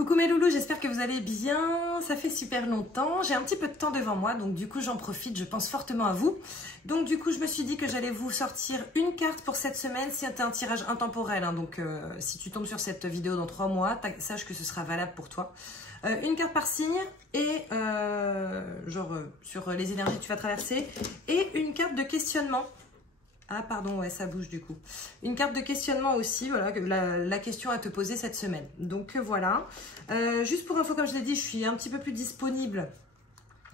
Coucou mes loulous, j'espère que vous allez bien, ça fait super longtemps, j'ai un petit peu de temps devant moi, donc du coup j'en profite, je pense fortement à vous. Donc du coup je me suis dit que j'allais vous sortir une carte pour cette semaine, c'est un tirage intemporel, hein, donc si tu tombes sur cette vidéo dans 3 mois, sache que ce sera valable pour toi. Une carte par signe, et sur les énergies que tu vas traverser, et une carte de questionnement. Ah pardon, ouais, ça bouge du coup. Une carte de questionnement aussi, voilà, la question à te poser cette semaine. Donc voilà. Juste pour info, comme je l'ai dit, je suis un petit peu plus disponible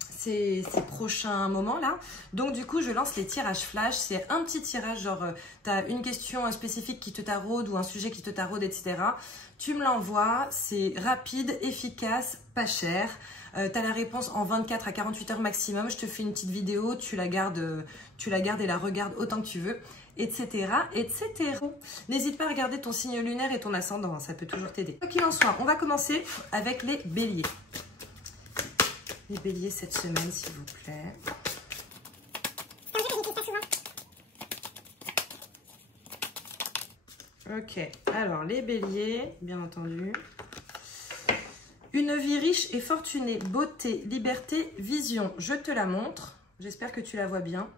ces prochains moments là. Donc du coup, je lance les tirages flash. C'est un petit tirage, genre tu as une question spécifique qui te taraude ou un sujet qui te taraude, etc. Tu me l'envoies, c'est rapide, efficace, pas cher. Tu as la réponse en 24 à 48 heures maximum. Je te fais une petite vidéo, tu la gardes et la regardes autant que tu veux, etc. etc. N'hésite pas à regarder ton signe lunaire et ton ascendant, hein, ça peut toujours t'aider. Quoi qu'il en soit, on va commencer avec les béliers. Les béliers cette semaine, s'il vous plaît. Ok, alors les béliers, bien entendu. Une vie riche et fortunée, beauté, liberté, vision. Je te la montre. J'espère que tu la vois bien.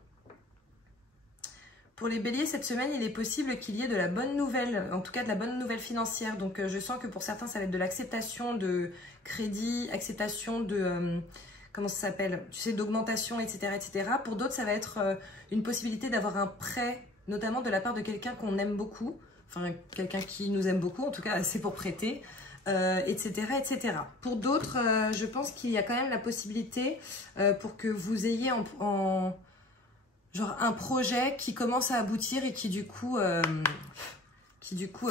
Pour les béliers, cette semaine, il est possible qu'il y ait de la bonne nouvelle, en tout cas de la bonne nouvelle financière. Donc, je sens que pour certains, ça va être de l'acceptation de crédit, acceptation de... comment ça s'appelle? Tu sais, d'augmentation, etc., etc. Pour d'autres, ça va être une possibilité d'avoir un prêt, notamment de la part de quelqu'un qu'on aime beaucoup. Enfin, quelqu'un qui nous aime beaucoup, en tout cas, c'est pour prêter. Etc., etc. Pour d'autres, je pense qu'il y a quand même la possibilité pour que vous ayez genre un projet qui commence à aboutir et qui du coup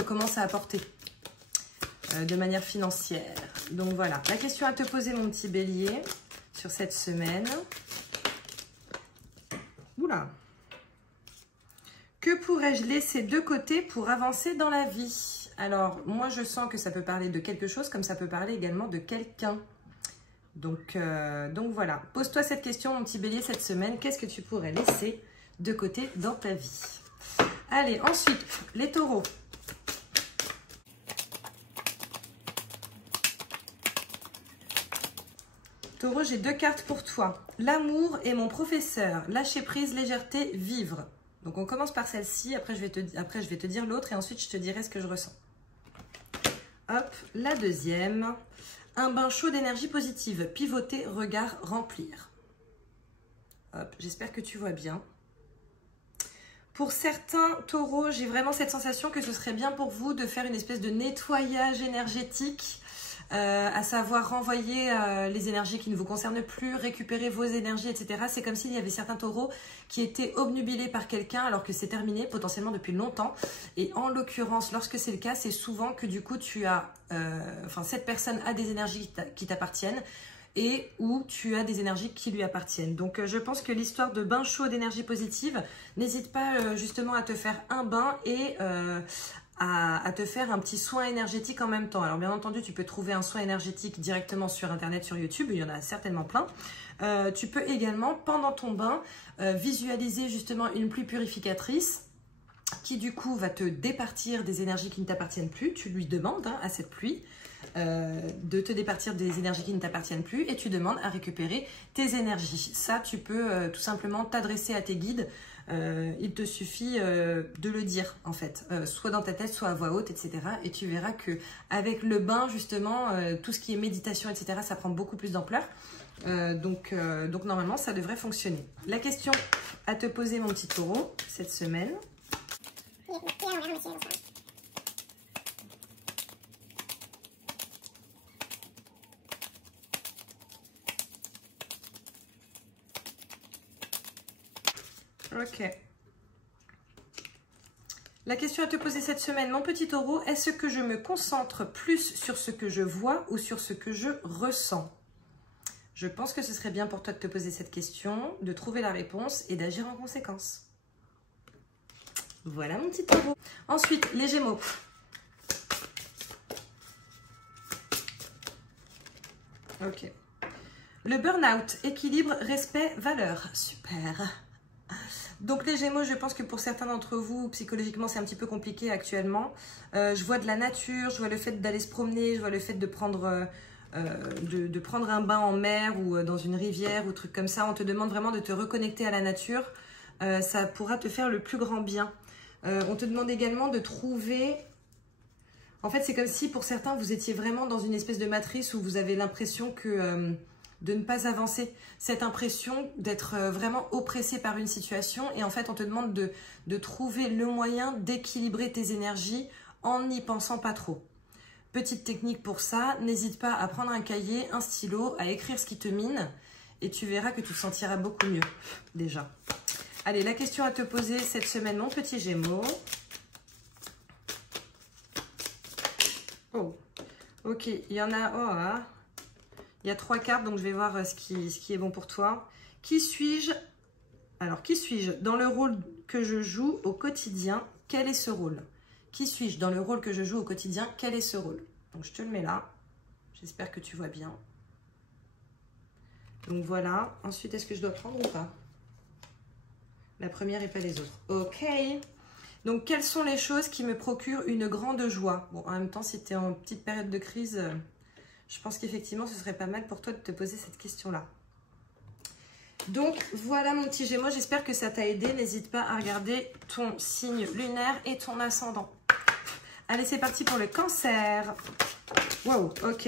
commence à apporter de manière financière. Donc voilà, la question à te poser mon petit bélier sur cette semaine. Oula! Que pourrais-je laisser de côté pour avancer dans la vie? Alors, moi, je sens que ça peut parler de quelque chose, comme ça peut parler également de quelqu'un. Donc voilà. Pose-toi cette question, mon petit bélier, cette semaine. Qu'est-ce que tu pourrais laisser de côté dans ta vie? Allez, ensuite, les taureaux. Taureau, j'ai 2 cartes pour toi. L'amour est mon professeur. Lâcher prise, légèreté, vivre. Donc, on commence par celle-ci. Après, je vais te dire l'autre et ensuite, je te dirai ce que je ressens. Hop, la deuxième. Un bain chaud d'énergie positive. Pivoter, regard, remplir. Hop, j'espère que tu vois bien. Pour certains taureaux, j'ai vraiment cette sensation que ce serait bien pour vous de faire une espèce de nettoyage énergétique. À savoir renvoyer les énergies qui ne vous concernent plus, récupérer vos énergies, etc. C'est comme s'il y avait certains taureaux qui étaient obnubilés par quelqu'un alors que c'est terminé potentiellement depuis longtemps. Et en l'occurrence, lorsque c'est le cas, c'est souvent que du coup cette personne a des énergies qui t'appartiennent et où tu as des énergies qui lui appartiennent. Donc je pense que l'histoire de bain chaud d'énergie positive, n'hésite pas justement à te faire un bain et à te faire un petit soin énergétique en même temps. Alors bien entendu, tu peux trouver un soin énergétique directement sur internet, sur YouTube, il y en a certainement plein. Tu peux également, pendant ton bain, visualiser justement une pluie purificatrice qui du coup va te départir des énergies qui ne t'appartiennent plus. Tu lui demandes à cette pluie de te départir des énergies qui ne t'appartiennent plus et tu demandes à récupérer tes énergies. Ça, tu peux tout simplement t'adresser à tes guides. Il te suffit de le dire en fait, soit dans ta tête, soit à voix haute, etc. Et tu verras que avec le bain justement, tout ce qui est méditation, etc. ça prend beaucoup plus d'ampleur. Donc normalement ça devrait fonctionner. La question à te poser mon petit taureau cette semaine. Ok. La question à te poser cette semaine, mon petit taureau, est-ce que je me concentre plus sur ce que je vois ou sur ce que je ressens? Je pense que ce serait bien pour toi de te poser cette question, de trouver la réponse et d'agir en conséquence. Voilà mon petit taureau. Ensuite, les gémeaux. Ok. Le burn-out, équilibre, respect, valeur. Super. Donc les Gémeaux, je pense que pour certains d'entre vous, psychologiquement, c'est un petit peu compliqué actuellement. Je vois de la nature, je vois le fait d'aller se promener, je vois le fait de prendre un bain en mer ou dans une rivière ou truc comme ça. On te demande vraiment de te reconnecter à la nature. Ça pourra te faire le plus grand bien. On te demande également de trouver... En fait, c'est comme si pour certains, vous étiez vraiment dans une espèce de matrice où vous avez l'impression que de ne pas avancer. Cette impression d'être vraiment oppressé par une situation. Et en fait, on te demande de trouver le moyen d'équilibrer tes énergies en n'y pensant pas trop. Petite technique pour ça, n'hésite pas à prendre un cahier, un stylo, à écrire ce qui te mine. Et tu verras que tu te sentiras beaucoup mieux, déjà. Allez, la question à te poser cette semaine, mon petit Gémeaux. Oh, ok, il y en a... Oh, ah. Il y a 3 cartes, donc je vais voir ce qui est bon pour toi. Qui suis-je? Alors, qui suis-je dans le rôle que je joue au quotidien? Quel est ce rôle? Qui suis-je dans le rôle que je joue au quotidien? Quel est ce rôle? Donc, je te le mets là. J'espère que tu vois bien. Donc, voilà. Ensuite, est-ce que je dois prendre ou pas? La première et pas les autres. Ok. Donc, quelles sont les choses qui me procurent une grande joie? Bon, en même temps, si tu es en petite période de crise, je pense qu'effectivement, ce serait pas mal pour toi de te poser cette question-là. Donc, voilà mon petit Gémeaux. J'espère que ça t'a aidé. N'hésite pas à regarder ton signe lunaire et ton ascendant. Allez, c'est parti pour le Cancer. Waouh, ok.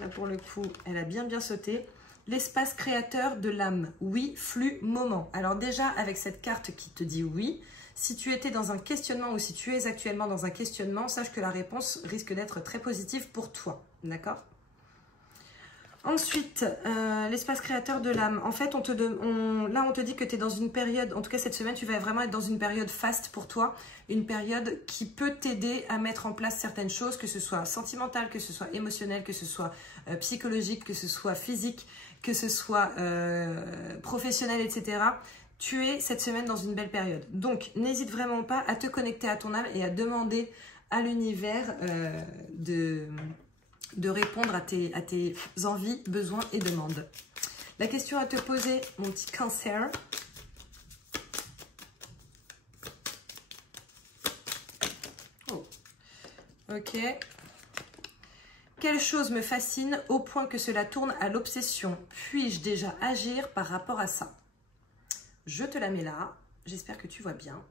Là, pour le coup, elle a bien sauté. L'espace créateur de l'âme. Oui, flux, moment. Alors déjà, avec cette carte qui te dit oui, si tu étais dans un questionnement ou si tu es actuellement dans un questionnement, sache que la réponse risque d'être très positive pour toi. D'accord? Ensuite, l'espace créateur de l'âme. En fait, là, on te dit que tu es dans une période, en tout cas cette semaine, tu vas vraiment être dans une période faste pour toi, une période qui peut t'aider à mettre en place certaines choses, que ce soit sentimental, que ce soit émotionnel, que ce soit psychologique, que ce soit physique, que ce soit professionnel, etc. Tu es cette semaine dans une belle période. Donc, n'hésite vraiment pas à te connecter à ton âme et à demander à l'univers de répondre à tes envies, besoins et demandes. La question à te poser, mon petit Cancer. Oh. Ok. Quelle chose me fascine au point que cela tourne à l'obsession? Puis-je déjà agir par rapport à ça? Je te la mets là. J'espère que tu vois bien.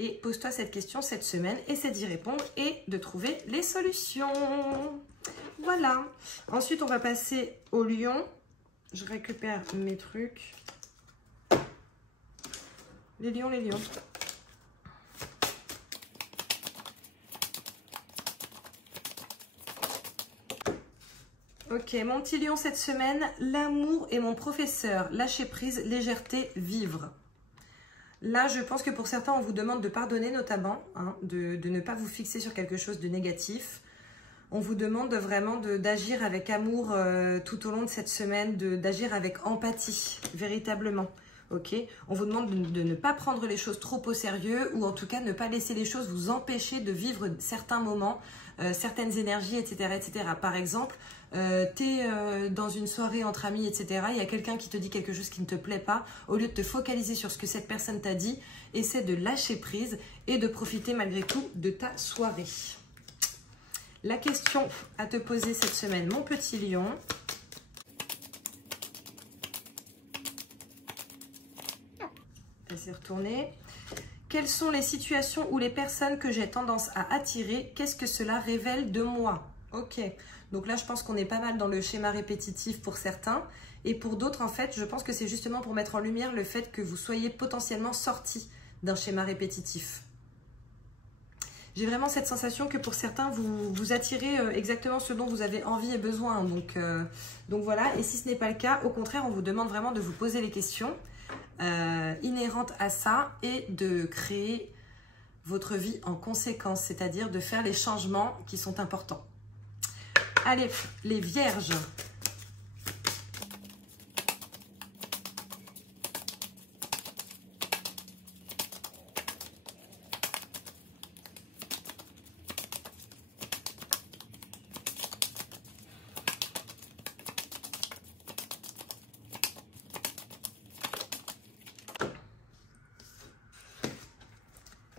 Et pose-toi cette question cette semaine, essaie d'y répondre et de trouver les solutions. Voilà. Ensuite, on va passer au Lion. Je récupère mes trucs. Les lions, les lions. Ok, mon petit lion cette semaine, l'amour est mon professeur. Lâcher prise, légèreté, vivre. Là, je pense que pour certains, on vous demande de pardonner notamment, hein, de ne pas vous fixer sur quelque chose de négatif. On vous demande vraiment d'agir avec amour tout au long de cette semaine, d'agir avec empathie, véritablement. Okay, on vous demande de ne pas prendre les choses trop au sérieux ou en tout cas ne pas laisser les choses vous empêcher de vivre certains moments, certaines énergies, etc. etc. Par exemple, tu es dans une soirée entre amis, etc. Il y a quelqu'un qui te dit quelque chose qui ne te plaît pas. Au lieu de te focaliser sur ce que cette personne t'a dit, essaie de lâcher prise et de profiter malgré tout de ta soirée. La question à te poser cette semaine, mon petit lion. Laissez retourner. Quelles sont les situations ou les personnes que j'ai tendance à attirer? Qu'est-ce que cela révèle de moi? Ok, donc là je pense qu'on est pas mal dans le schéma répétitif pour certains. Et pour d'autres, en fait, je pense que c'est justement pour mettre en lumière le fait que vous soyez potentiellement sorti d'un schéma répétitif. J'ai vraiment cette sensation que pour certains, vous attirez exactement ce dont vous avez envie et besoin. Donc voilà, et si ce n'est pas le cas, au contraire, on vous demande vraiment de vous poser les questions inhérentes à ça et de créer votre vie en conséquence, c'est-à-dire de faire les changements qui sont importants. Allez, les vierges.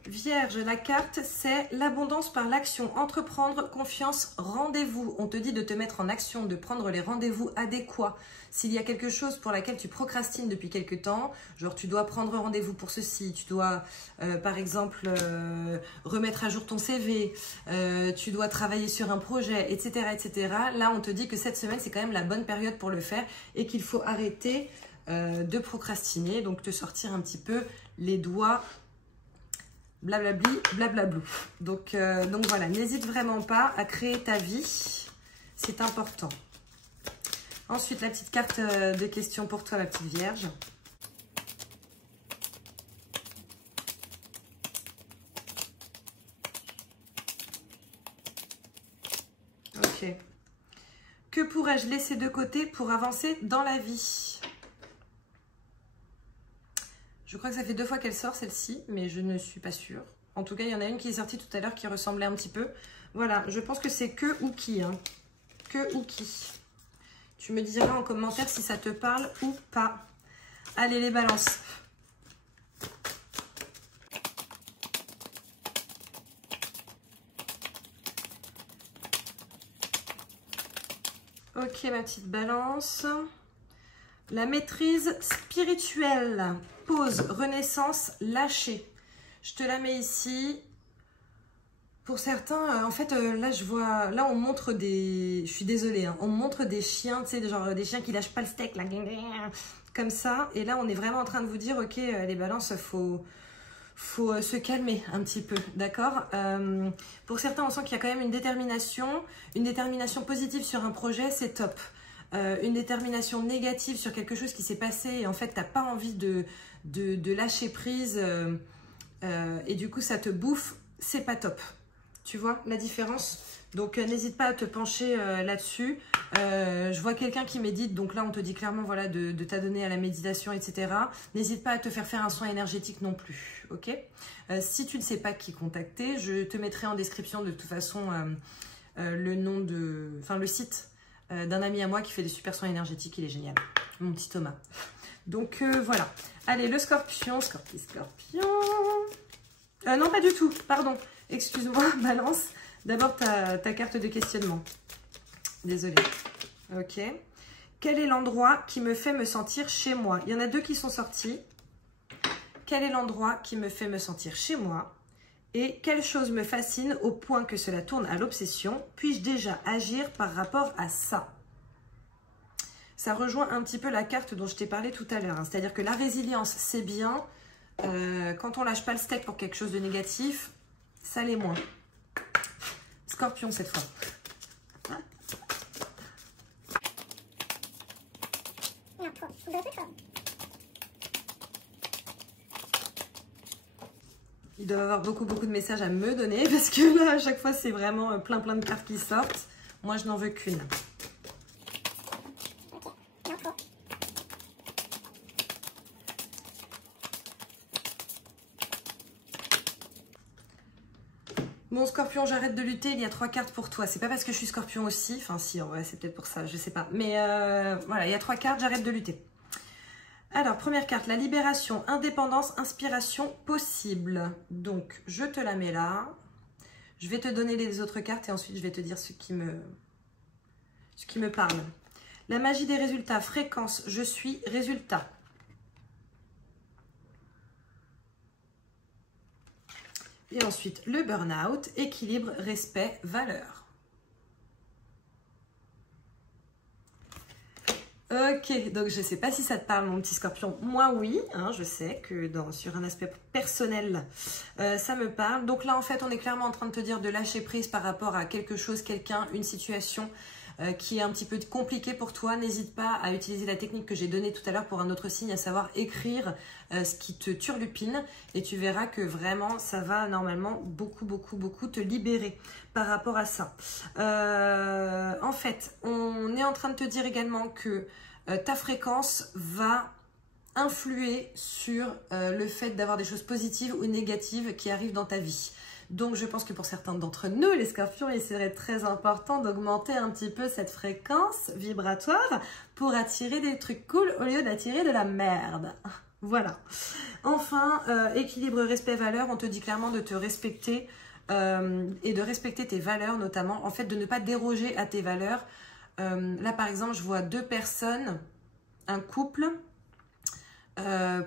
Vierge, la carte, c'est l'abondance par l'action. Entreprendre, confiance, rendez-vous. On te dit de te mettre en action, de prendre les rendez-vous adéquats. S'il y a quelque chose pour laquelle tu procrastines depuis quelque temps, genre tu dois prendre rendez-vous pour ceci, tu dois par exemple remettre à jour ton CV, tu dois travailler sur un projet, etc., etc. Là, on te dit que cette semaine, c'est quand même la bonne période pour le faire et qu'il faut arrêter de procrastiner, donc te sortir un petit peu les doigts blablabli, blablablou. Donc voilà, n'hésite vraiment pas à créer ta vie, c'est important. Ensuite, la petite carte de questions pour toi, ma petite Vierge. Ok. Que pourrais-je laisser de côté pour avancer dans la vie? Je crois que ça fait 2 fois qu'elle sort, celle-ci, mais je ne suis pas sûre. En tout cas, il y en a une qui est sortie tout à l'heure qui ressemblait un petit peu. Voilà, je pense que c'est que ou qui. Hein. Que ou qui. Tu me diras en commentaire si ça te parle ou pas. Allez, les balances. Ok, ma petite balance. La maîtrise spirituelle. Pause, renaissance, lâcher. Je te la mets ici. Pour certains, en fait, là, je vois... Là, on montre des... Je suis désolée, hein, on montre des chiens, tu sais, genre des chiens qui lâchent pas le steak, là, comme ça. Et là, on est vraiment en train de vous dire, ok, les balances, faut se calmer un petit peu, d'accord? Pour certains, on sent qu'il y a quand même une détermination positive sur un projet, c'est top. Une détermination négative sur quelque chose qui s'est passé et en fait, tu n'as pas envie de lâcher prise et du coup, ça te bouffe, c'est pas top. Tu vois la différence? Donc, n'hésite pas à te pencher là-dessus. Je vois quelqu'un qui médite, donc là, on te dit clairement voilà, de t'adonner à la méditation, etc. N'hésite pas à te faire un soin énergétique non plus, ok? Si tu ne sais pas qui contacter, je te mettrai en description de toute façon le nom de... Enfin, le site d'un ami à moi qui fait des super soins énergétiques, il est génial. Mon petit Thomas. Donc, voilà. Allez, le scorpion, scorpion. Non, pas du tout, pardon. Excuse-moi, balance. D'abord, ta carte de questionnement. Désolée. Ok. Quel est l'endroit qui me fait me sentir chez moi? Il y en a 2 qui sont sortis. Quel est l'endroit qui me fait me sentir chez moi? Et quelle chose me fascine au point que cela tourne à l'obsession? Puis-je déjà agir par rapport à ça? Ça rejoint un petit peu la carte dont je t'ai parlé tout à l'heure. Hein. C'est-à-dire que la résilience, c'est bien. Quand on lâche pas le steak pour quelque chose de négatif, ça l'est moins. Scorpion cette fois. Il doit y avoir beaucoup de messages à me donner parce que là, à chaque fois, c'est vraiment plein de cartes qui sortent. Moi, je n'en veux qu'une. Bon, Scorpion, j'arrête de lutter, il y a 3 cartes pour toi. C'est pas parce que je suis Scorpion aussi, enfin si, en vrai, c'est peut-être pour ça, je sais pas. Mais voilà, il y a 3 cartes, j'arrête de lutter. Alors, première carte, la libération, indépendance, inspiration possible. Donc, je te la mets là. Je vais te donner les autres cartes et ensuite, je vais te dire ce qui me parle. La magie des résultats, fréquence, je suis résultat. Et ensuite, le burn-out, équilibre, respect, valeur. Ok, donc je ne sais pas si ça te parle, mon petit Scorpion. Moi, oui, hein, je sais que sur un aspect personnel, ça me parle. Donc là, en fait, on est clairement en train de te dire de lâcher prise par rapport à quelque chose, quelqu'un, une situation qui est un petit peu compliqué pour toi. N'hésite pas à utiliser la technique que j'ai donnée tout à l'heure pour un autre signe, à savoir écrire ce qui te turlupine. Et tu verras que vraiment, ça va normalement beaucoup te libérer par rapport à ça. En fait, on est en train de te dire également que ta fréquence va influer sur le fait d'avoir des choses positives ou négatives qui arrivent dans ta vie. Donc, je pense que pour certains d'entre nous, les scorpions, il serait très important d'augmenter un petit peu cette fréquence vibratoire pour attirer des trucs cool au lieu d'attirer de la merde. Voilà. Enfin, équilibre, respect, valeur, on te dit clairement de te respecter et de respecter tes valeurs notamment. En fait, de ne pas déroger à tes valeurs. Là, par exemple, je vois deux personnes, un couple,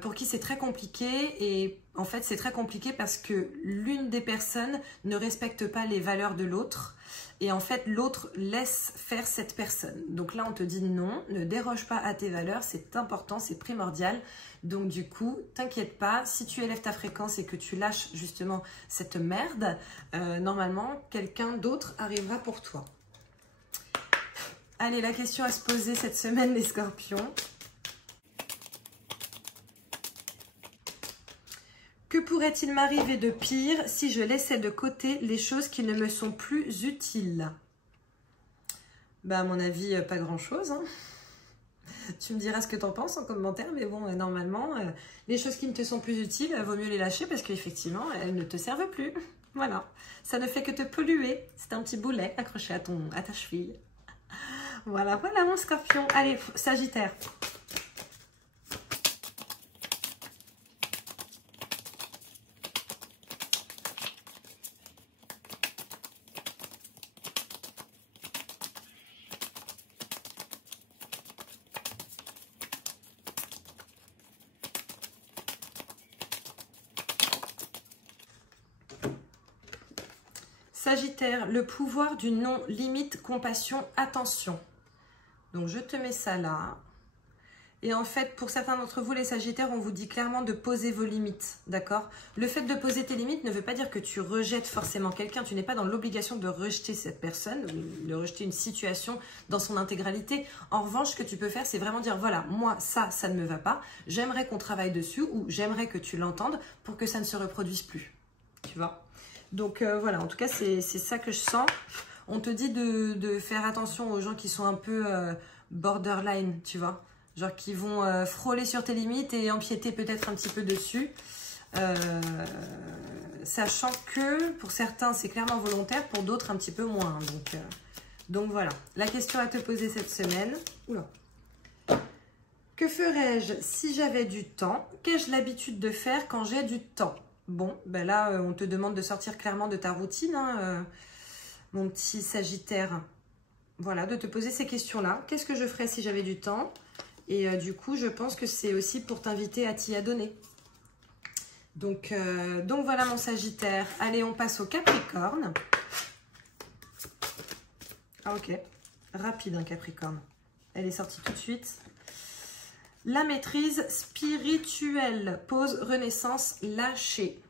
pour qui c'est très compliqué. Et en fait, c'est très compliqué parce que l'une des personnes ne respecte pas les valeurs de l'autre. Et en fait, l'autre laisse faire cette personne. Donc là, on te dit non, ne déroge pas à tes valeurs. C'est important, c'est primordial. Donc du coup, t'inquiète pas. Si tu élèves ta fréquence et que tu lâches justement cette merde, normalement, quelqu'un d'autre arrivera pour toi. Allez, la question à se poser cette semaine, les scorpions. Que pourrait-il m'arriver de pire si je laissais de côté les choses qui ne me sont plus utiles? Bah, à mon avis, pas grand-chose. Hein. Tu me diras ce que tu en penses en commentaire, mais bon, normalement, les choses qui ne te sont plus utiles, vaut mieux les lâcher parce qu'effectivement, elles ne te servent plus. Voilà, ça ne fait que te polluer. C'est un petit boulet accroché à ta cheville. Voilà, voilà mon scorpion. Allez, Sagittaire. Sagittaire, le pouvoir du non, limite, compassion, attention. Donc, je te mets ça là. Et en fait, pour certains d'entre vous, les Sagittaires, on vous dit clairement de poser vos limites, d'accord? Le fait de poser tes limites ne veut pas dire que tu rejettes forcément quelqu'un. Tu n'es pas dans l'obligation de rejeter cette personne, de rejeter une situation dans son intégralité. En revanche, ce que tu peux faire, c'est vraiment dire, voilà, moi, ça ne me va pas. J'aimerais qu'on travaille dessus ou j'aimerais que tu l'entendes pour que ça ne se reproduise plus. Tu vois? Donc voilà, en tout cas, c'est ça que je sens. On te dit de faire attention aux gens qui sont un peu borderline, tu vois. Genre qui vont frôler sur tes limites et empiéter peut-être un petit peu dessus. Sachant que pour certains, c'est clairement volontaire, pour d'autres, un petit peu moins. Donc voilà, la question à te poser cette semaine. Oula. Que ferais-je si j'avais du temps? Qu'ai-je l'habitude de faire quand j'ai du temps? Bon, ben là, on te demande de sortir clairement de ta routine, hein, mon petit Sagittaire. Voilà, de te poser ces questions-là. Qu'est-ce que je ferais si j'avais du temps? Et du coup, je pense que c'est aussi pour t'inviter à t'y adonner. Donc voilà mon Sagittaire. Allez, on passe au Capricorne. Ah ok, rapide un Capricorne. Elle est sortie tout de suite. La maîtrise spirituelle, pause, renaissance, lâcher.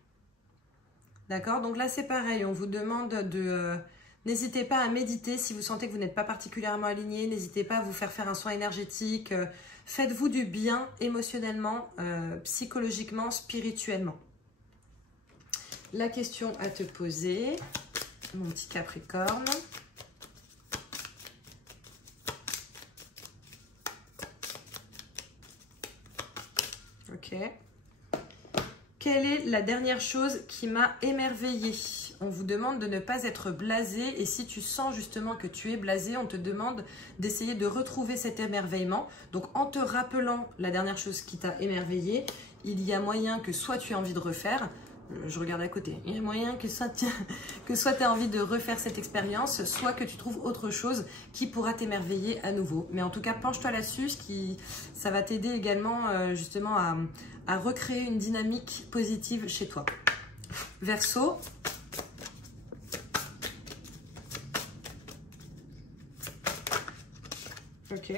D'accord? Donc là, c'est pareil. On vous demande de... n'hésitez pas à méditer si vous sentez que vous n'êtes pas particulièrement aligné. N'hésitez pas à vous faire un soin énergétique. Faites-vous du bien émotionnellement, psychologiquement, spirituellement. La question à te poser, mon petit Capricorne. Ok. Quelle est la dernière chose qui m'a émerveillée? On vous demande de ne pas être blasé et si tu sens justement que tu es blasé, on te demande d'essayer de retrouver cet émerveillement. Donc en te rappelant la dernière chose qui t'a émerveillé, il y a moyen que soit tu aies envie de refaire, je regarde à côté, il y a moyen que soit tu aies envie de refaire cette expérience, soit que tu trouves autre chose qui pourra t'émerveiller à nouveau. Mais en tout cas, penche-toi là-dessus, ça va t'aider également justement à recréer une dynamique positive chez toi. Verseau. Ok.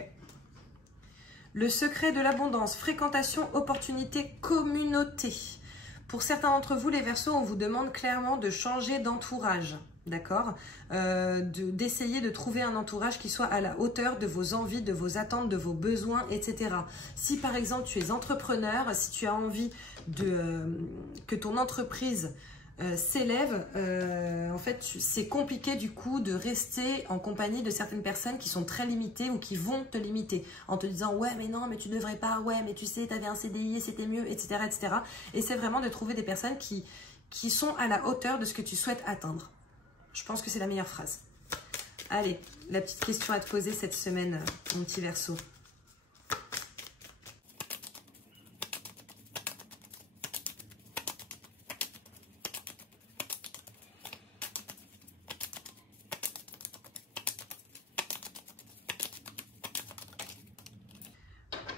Le secret de l'abondance, fréquentation, opportunité, communauté. Pour certains d'entre vous, les Verseaux, on vous demande clairement de changer d'entourage, d'accord? D'essayer de trouver un entourage qui soit à la hauteur de vos envies, de vos attentes, de vos besoins, etc. Si par exemple tu es entrepreneur, si tu as envie que ton entreprise s'élève, en fait c'est compliqué du coup de rester en compagnie de certaines personnes qui sont très limitées ou qui vont te limiter en te disant ouais mais non mais tu devrais pas, ouais mais tu sais t'avais un CDI et c'était mieux, etc., etc. Et c'est vraiment de trouver des personnes qui sont à la hauteur de ce que tu souhaites atteindre. Je pense que c'est la meilleure phrase. Allez, la petite question à te poser cette semaine, mon petit Verseau.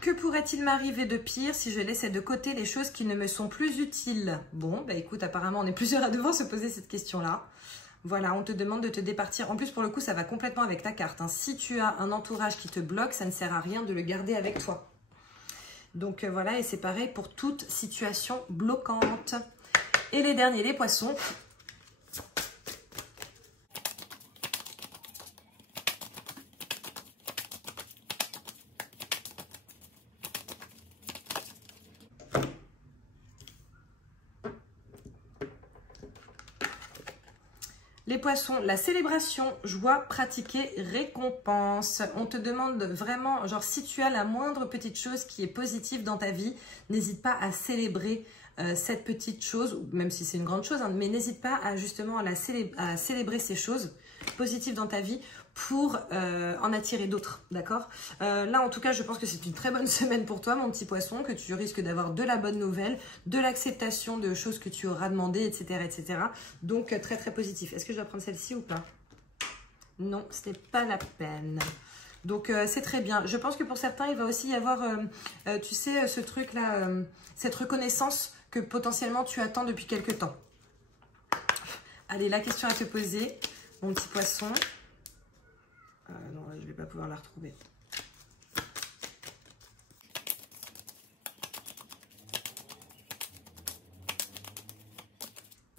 Que pourrait-il m'arriver de pire si je laissais de côté les choses qui ne me sont plus utiles? Bon, bah écoute, apparemment on est plusieurs à devoir se poser cette question-là. Voilà, on te demande de te départir. En plus, pour le coup, ça va complètement avec ta carte, hein. Si tu as un entourage qui te bloque, ça ne sert à rien de le garder avec toi. Donc voilà, et c'est pareil pour toute situation bloquante. Et les derniers, les poissons. Les poissons, la célébration, joie, pratiquer, récompense. On te demande vraiment, genre si tu as la moindre petite chose qui est positive dans ta vie, n'hésite pas à célébrer cette petite chose, même si c'est une grande chose, hein, mais n'hésite pas à justement à célébrer ces choses positives dans ta vie pour en attirer d'autres, d'accord? Là, en tout cas, je pense que c'est une très bonne semaine pour toi, mon petit poisson, que tu risques d'avoir de la bonne nouvelle, de l'acceptation de choses que tu auras demandées, etc., etc. Donc, très, très positif. Est-ce que je dois prendre celle-ci ou pas? Non, ce n'est pas la peine. Donc, c'est très bien. Je pense que pour certains, il va aussi y avoir, tu sais, ce truc-là, cette reconnaissance que potentiellement tu attends depuis quelque temps. Allez, la question à te poser, mon petit poisson. Non, là, je ne vais pas pouvoir la retrouver.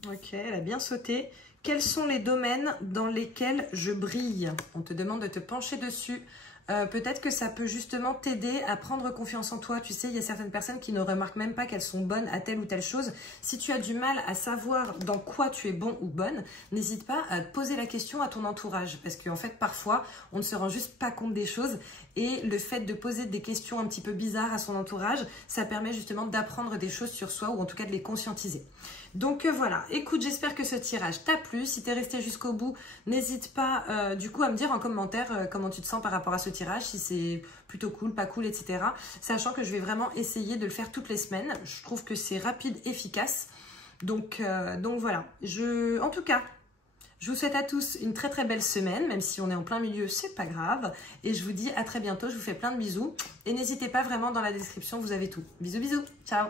Ok, elle a bien sauté. Quels sont les domaines dans lesquels je brille? On te demande de te pencher dessus. Peut-être que ça peut justement t'aider à prendre confiance en toi. Tu sais, il y a certaines personnes qui ne remarquent même pas qu'elles sont bonnes à telle ou telle chose. Si tu as du mal à savoir dans quoi tu es bon ou bonne, n'hésite pas à poser la question à ton entourage. Parce qu'en fait, parfois, on ne se rend juste pas compte des choses. Et le fait de poser des questions un petit peu bizarres à son entourage, ça permet justement d'apprendre des choses sur soi ou en tout cas de les conscientiser. Donc voilà, écoute, j'espère que ce tirage t'a plu. Si tu es resté jusqu'au bout, n'hésite pas du coup à me dire en commentaire comment tu te sens par rapport à ce tirage, si c'est plutôt cool, pas cool, etc. Sachant que je vais vraiment essayer de le faire toutes les semaines. Je trouve que c'est rapide, efficace. Donc voilà, en tout cas, je vous souhaite à tous une très très belle semaine, même si on est en plein milieu, c'est pas grave. Et je vous dis à très bientôt, je vous fais plein de bisous. Et n'hésitez pas vraiment, dans la description, vous avez tout. Bisous bisous, ciao.